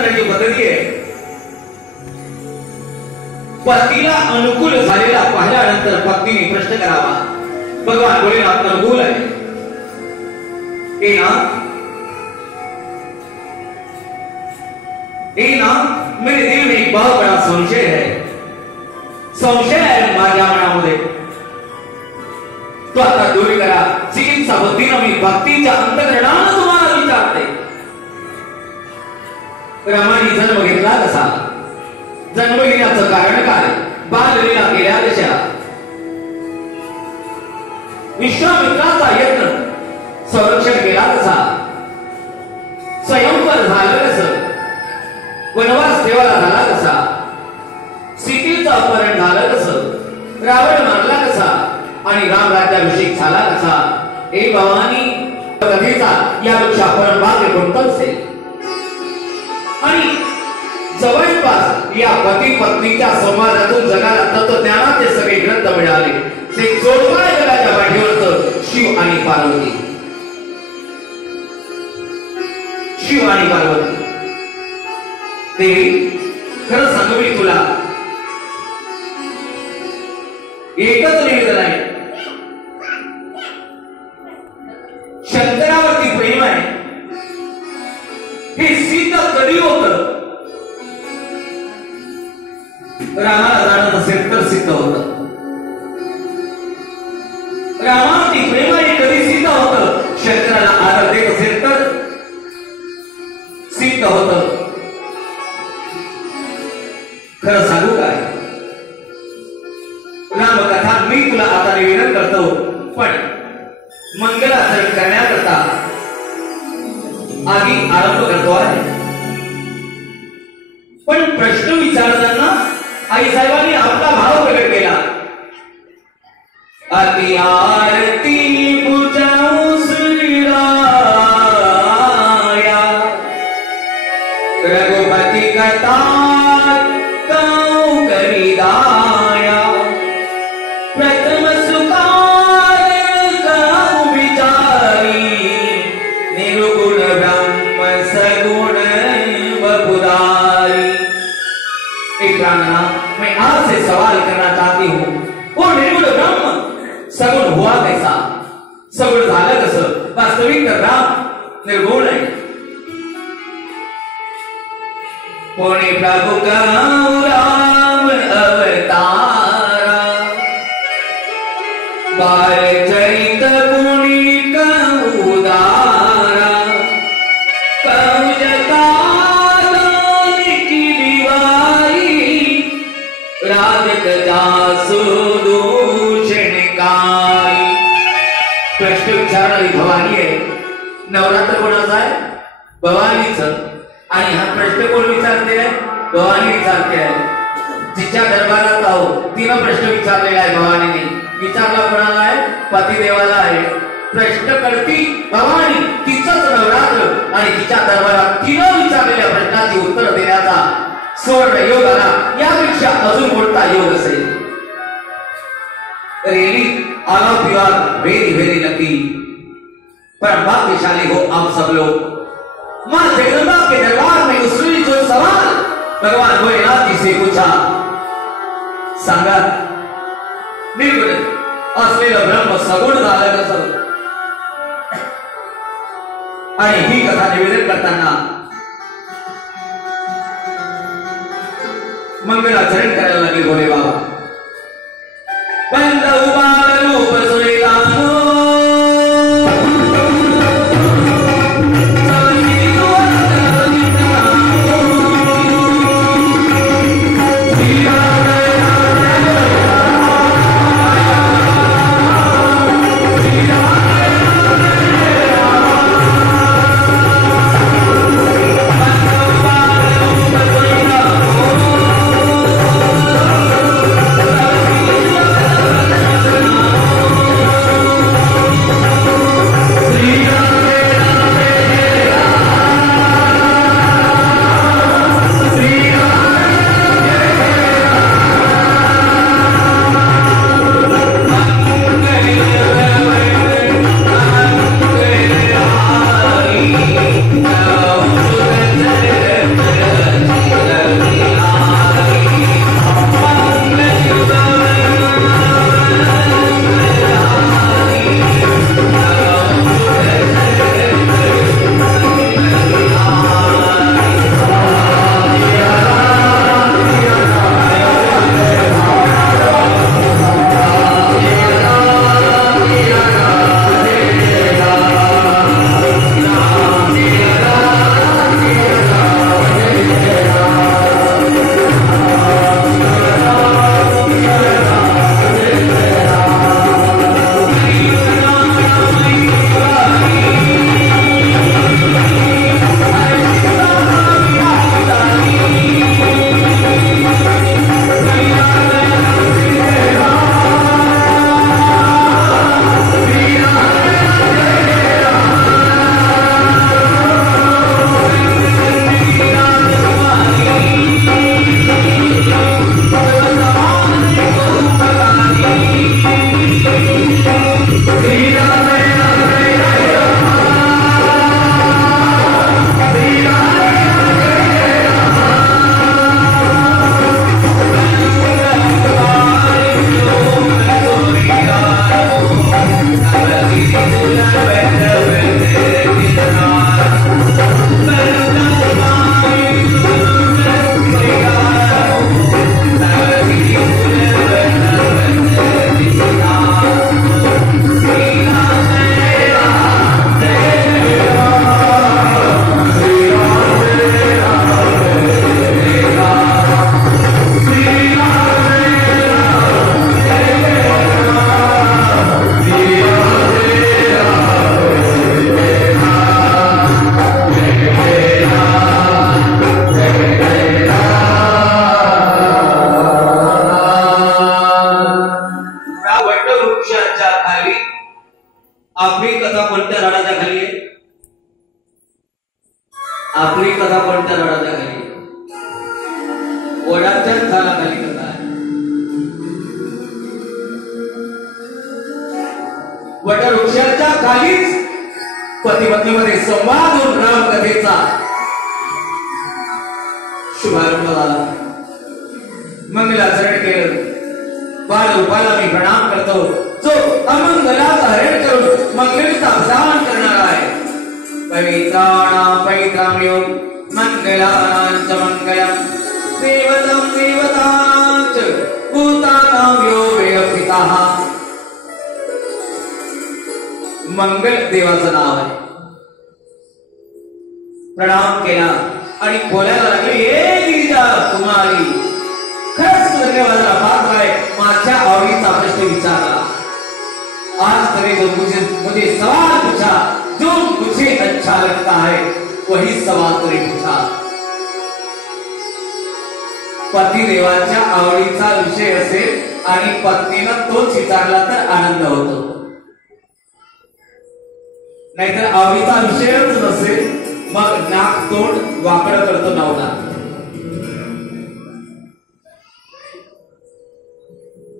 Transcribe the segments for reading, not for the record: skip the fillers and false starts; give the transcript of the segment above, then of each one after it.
करण्याची पद्धती आहे. पतीला अनुकूल झालेला पाहिल्यानंतर पत्नीने प्रश्न करावा. भगवान भोलेनाथ अनुकूल आहे ना मेरे दिल में एक बहुत बड़ा संशय है. संशय आहे माझ्या मनामध्ये, तो आता दूर करा. चिकित्सा बुद्धीनं मी भक्तीच्या अंतःकरणानं तुम्हाला विचारते. रामाने जन्म घेतला कसा, जन्म घेण्याचं कारण काय, बाललीला केल्या कशा, विश्वामित्राचा यत्न संरक्षण केला कसा, स्वयंवर झालं कसं, वनवास देवाला झाला कसा, सीतेचं अपहरण झालं कसं, रावण मारला कसा आणि राम राज्याभिषेक झाला कसा. हे भवानी कथेचा यापेक्षा परमभाग्य कोणतं असेल. आणि जवळपास या पती पत्नीच्या संवादातून जगाला तत्वज्ञानाचे सगळे ग्रंथ मिळाले. ते जोडवाय जगाच्या पाठीवरचं शिव आणि पार्वती, शिव आणि पार्वती. देवी खरं सांगू मी तुला, एकच निवेदन आहे. शंकरावरती प्रेम आहे हे सिद्ध कधी होतं. रामाला जाणत असेल तर सिद्ध होतं. रामावरती प्रेम आहे कधी सिद्ध होतं. शंकराला आदर देत असेल तर सिद्ध होतं. खरं सांगू काय, रामकथा मी तुला आता निवेदन करतो, पण मंगलाचरण करण्याकरता आधी आरंभ करतो आहे. पण प्रश्न विचारताना आई साहेबांनी आपला भाव प्रकट केला. अति आरती बुझाऊ श्रीराया, रघुपति कथा कौ करिदाया, प्रथम सुकार कौ विचारी, निर्गुण ब्रह्म सगुण वपुदारी. एक प्राणना मैं आपसे सवाल करना चाहती हूँ, वो निर्गुण ब्रह्म सगुण हुआ कैसा, सगुण झालं कसं. वास्तविक तर राम निर्गुण आहे. पुणे प्रभु कहूँ राम अवतारा, बार चरित पुनि कहूँ उदारा, कहूँ जटाधारी की दीवारी, राजत जासु दूषणकारी. प्रश्न विचारणारी भवानी आहे. नवरात्र कोणाचा आहे, भवानीचं. आणि हा प्रश्न कोण विचारते आहे, भवानी विचारते आहे. जिच्या दरबारात आहो तिनं प्रश्न विचारलेला आहे. भवानीने विचारला कोणाला आहे, पतिदेवाला आहे. प्रश्न करती भवानी, तिचंच नवरात्र आणि तिच्या दरबारात तिनं विचारलेल्या प्रश्नाची उत्तर देण्याचा सुवर्ण योग आला. यापेक्षा अजून कोणता योग असेल. Really all of you are very very lucky. पर भाग्यशाली हो आप सब लोग. मां जगदम्बा के दरबार में उसने जो सवाल भगवान भोलेनाथ जी से पूछा, सांगा निर्गुण असलेलं ब्रह्म सगुण झालं कसं. आणि ही कथा निवेदन करताना मंगलाचरण करायला लागले भोले बाबा. बंद उबाल रूप सोयला बघा कोणत्या झाडाच्या खाली, वडाच्या झाडाखाली कथा आहे. वटवृक्षाच्या खालीच पती पत्नीमध्ये संवाद होऊन रामकथेचा शुभारंभ झाला. मंगलाचरण केलं. बाळ रूपाला मी प्रणाम करतो, जो अमंगलाचा हरण करून मंगलीचा प्रदान करणार आहे. पवित्राणां पवित्रं यो मंगलानां च मंगलम्, देवतं देवतां च भूतानां यो वेदपितः. मंगल देवाचं नाव आहे. प्रणाम केला आणि बोलायला लागले, हे गिरिजा कुमारी, खरंच धन्यवादाला पात्र आहे. माझ्या आवडीचा प्रश्न विचारला. आज तरी जो मुझे सवाल पूछा, जो मुझे अच्छा लगता है वही सवाल तरी पूछा. पती देवाच्या आवडीचा विषय असेल आणि पत्नीनं तोच विचारला तर आनंद होतो. नाहीतर आवडीचा विषयच नसेल मग नाक तोंड वाकडं करतो नवरा.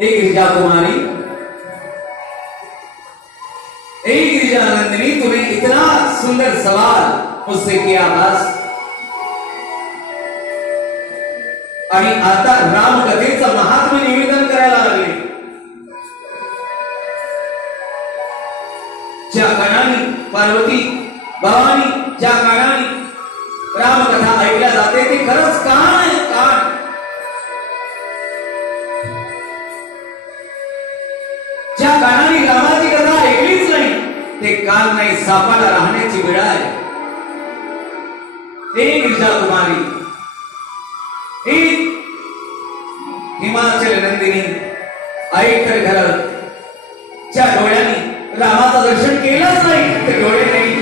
हे गिरिजा कुमारी, हे गिरिजा नंदिनी, तूने इतना सुंदर सवाल मुझसे किया बस. आणि आता रामकथेचं महात्म्य निवेदन करायला लागले. ज्या कानाने पार्वती भवानी, ज्या कानाने रामकथा ऐकल्या जाते ते खरंच कान आहे, कान. ज्या कानाने रामाची कथा ऐकलीच नाही ते कान नाही, सापाला राहण्याची वेळ आहे. हे गिरिजा कुमारी, हे हिमाचल नंदिनी, ऐक तर खरं, ज्या डोळ्यांनी रामाचं दर्शन केलंच नाही ते डोळे नाही.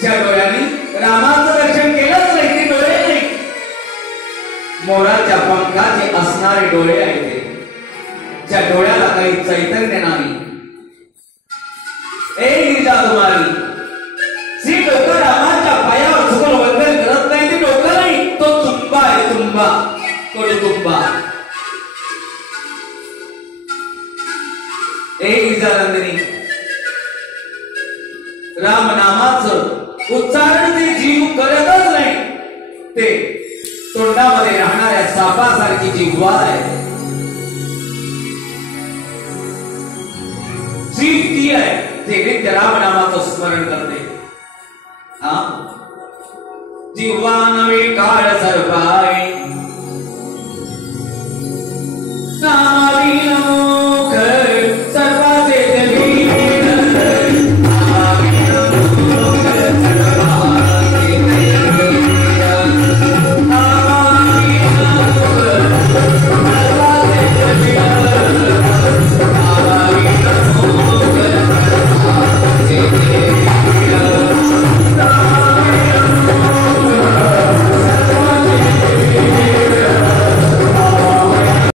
ज्या डोळ्यांनी रामाचं दर्शन केलंच नाही ते डोळे नाही. मोराच्या पंखाचे असणारे डोळे आहेत ते, ज्या डोळ्याला काही चैतन्य नाही. ए गिरिजा कुमारी, जी डोकं रामाच्या पायावर झुकून वंदन करत नाही ते डोकं नाही, तो तुंबा आहे, तुंबा, कडुतुंबा. ए गिरिजा नंदिनी, राम नामाचं उच्चारण ते जीव करतच नाही, ते तोंडामध्ये राहणाऱ्या सापासारखी जिव्हा आहे. जीव ती आहे जे नित्य राम नामाचं स्मरण करते. हा जिव्हा नवे काळ सरपाय, नामा